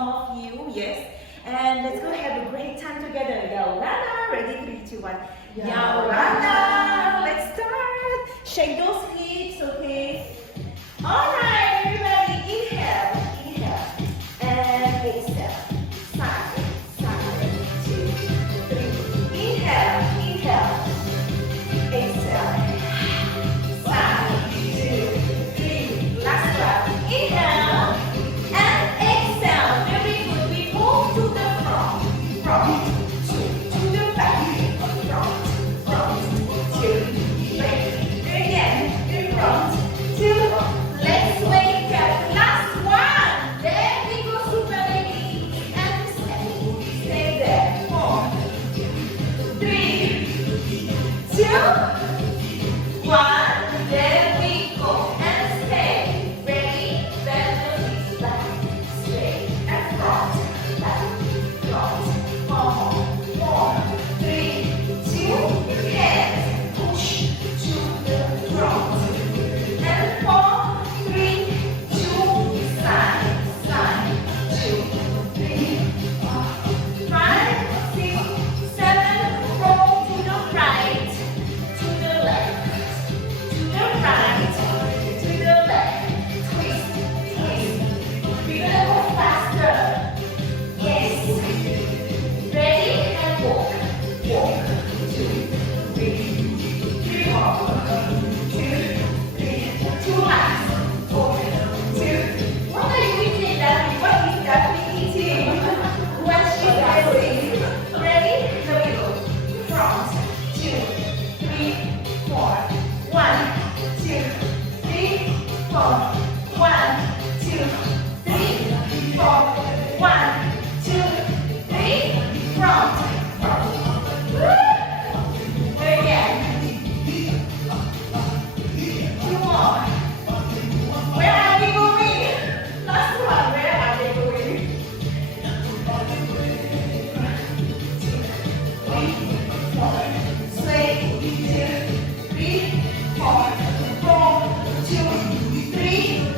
some of you, yes. And let's go have a great time together. Yaurana, ready? 3, 2, 1. Yaurana. Let's start. Shake those hips, okay? All right, everybody. Inhale, inhale, and exhale. Side, side, 2, 3. Inhale, inhale, exhale. Side, 2, 3. Last one. Inhale and exhale. Very good. We move to the front, to the back, front, 2, 3. Again, in front, 2. Let's wake up. Last one. There we go, super lady. And stay there. 4, 3, 2, 1. There we go. And stay. Ready? Bend the knees back. Straight and front. Back, front. 4, 3, 2. Hands push to the front. And 4, 3, 2. Side, side. 2, 3, 4, 5, 6, 7. Roll to the right, to the left, to the right, to the left. Twist, twist. We're gonna go faster. Yes. Ready? And walk, walk. 2, 3, 4, 2, 3. 2 laps. 4, 2. What are you eating, Daphne? What is Daphne eating? What she's eating? Ready? Here we go. Front. 2, 3, 4. 1, 2, 3, 4. 1, 2, 3, 4. 1, 2, 3. Front. Woo! Again. 2 more. Where are we going? Last one. Where are they going? 3, 4. Sway. 2, 3, 4. 4, 2, 3.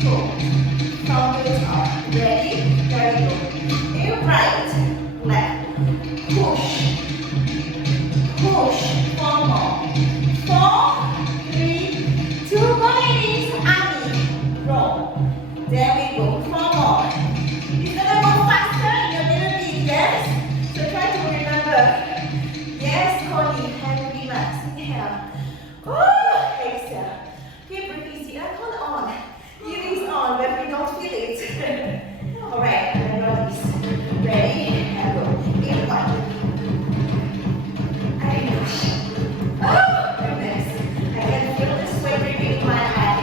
Pull. From the top. Ready? There we go. In right, left. Push. Push. 4 more. 4, 3, 2, go ladies. Ami. Roll. There we go. 4 more. It's gonna go faster in a little bit, yes? So try to remember. Yes, Connie. And relax. Inhale. Oh, exhale. Keep breathing easy. Hold on. It is on, but we don't feel it. Alright, release. Ready? And go. In 1. And push. Oh, goodness. I can feel the sweat dripping in my eye.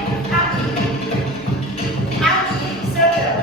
Happy, circle.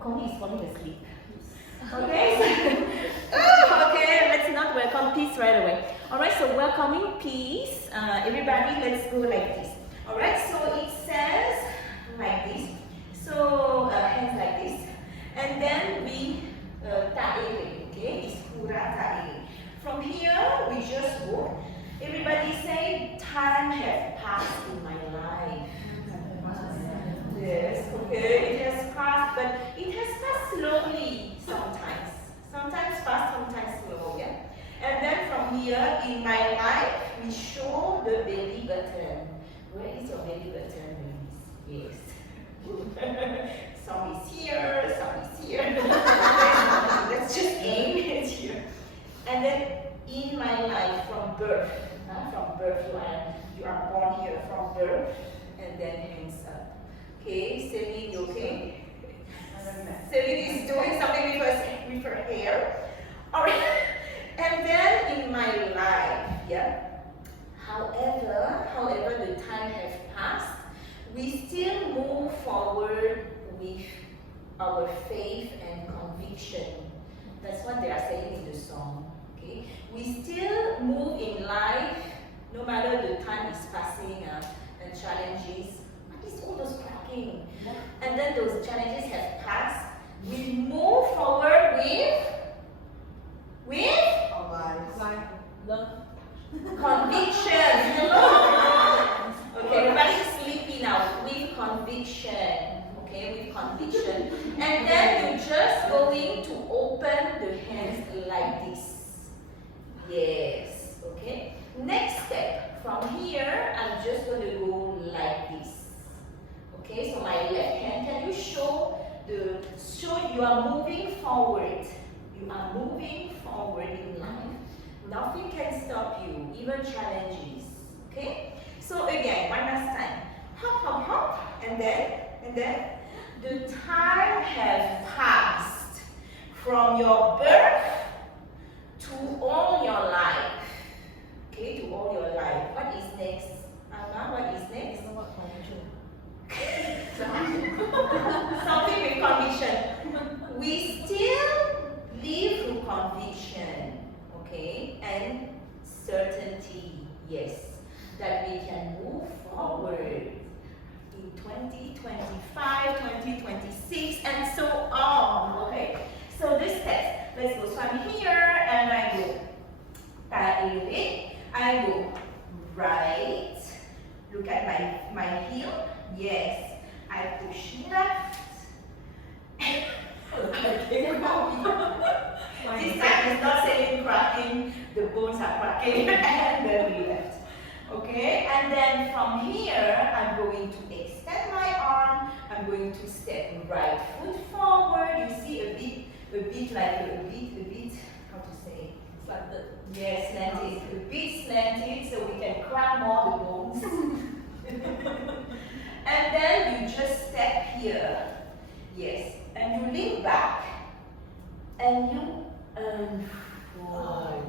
Connie is falling asleep. Okay? Okay, let's not welcome peace right away. Alright, so welcoming peace. Everybody, let's go like this. Alright, so it says like this. So, hands like this. And then we ta'ele, okay? It's kura ta'ele. From here, we just go. Everybody say, time has passed in my life. Yes, okay, it has passed, but it has passed slowly sometimes. Sometimes fast, sometimes slow, yeah? And then from here, in my life, we show the belly button. Where is your belly button, ladies? Yes. Some is here, some is here. Let's just aim it here. And then in my life, from birth, you are born here from birth, and then hands up. Okay, Celine, you okay? Celine is doing something with her hair. Alright. And then in my life, yeah. However the time has passed, we still move forward with our faith and conviction. That's what they are saying in the song. Okay? We still move in life, no matter the time is passing and challenges. What is all those cracking? And then those challenges have passed. We move forward with Conviction. Okay, everybody's sleepy now. With conviction. Okay, with conviction. And then you're just going to open the hands like this. Yes. Okay. Next step. From here, I'm just going to go like this. Okay, so my left hand. Can you show you are moving forward. You are moving forward in life. Nothing can stop you, even challenges. Okay? So again, one last time. Hop, hop, hop, and then the time has passed from your birth to all your life. Okay, to all your life. What is next? Amma, what is next? Something with conviction. We still live through conviction, okay, and certainty, yes, that we can move forward in 2025, 2026, and so on, okay. So this test, let's go. So I'm here, and I go I go right. Look at my heel. Yes. I push left. This time is not saying cracking, the bones are cracking, and then left. Okay, and then from here, I'm going to extend my arm. I'm going to step right foot forward. You see a bit, how to say? Slanted. Yes, slanted. A bit slanted, so we can crack more the bones. And then you just step here. Yes. And you lean back. And you unfold.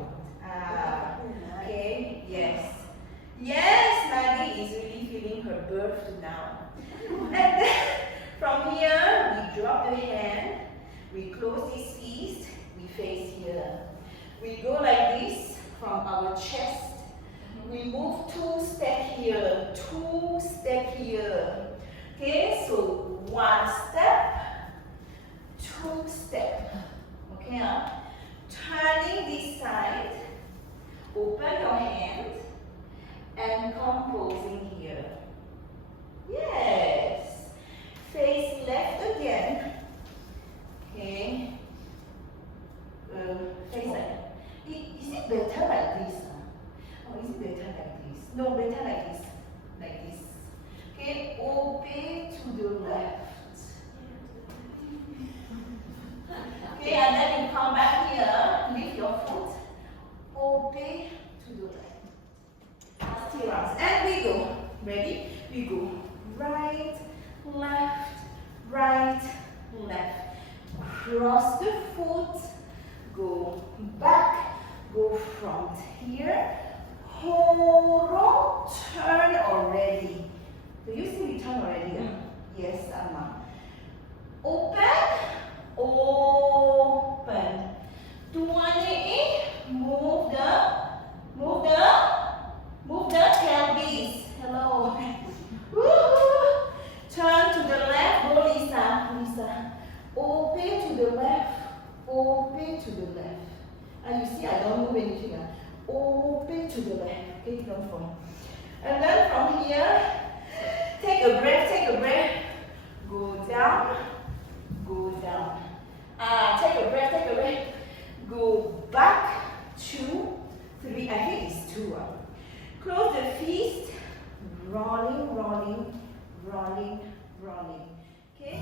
Okay. Yes. Yes, Maggie is really feeling her birth now. And then from here, we drop the hand. We close this fist. We face here. We go like this from our chest. We move 2 step here, 2 step here. Okay, so 1 step, 2 step. Okay, turning this side, open your hand, and composing here. Yes. Face left again. Okay. Face right. Is it better like this? Or is it better like this? No, better like this. Like this. Okay, open to the left. Okay, and then you come back here, lift your foot, open to the left. Still arms. And we go. Ready? We go right, left, right, left. Cross the foot, go back, go front here. Hold, turn already. Do you see me turn already? Yes, Amma. Open, open. 28, move the pelvis. Hello. Turn to the left, go Lisa. Open to the left, open to the left. And you see I don't move anything. Open to the left. Okay, don't fall. And then from here, take a breath. Go down. Take a breath. Go back, 2, 3. I think it's 2. Close the fist. Rolling. Okay.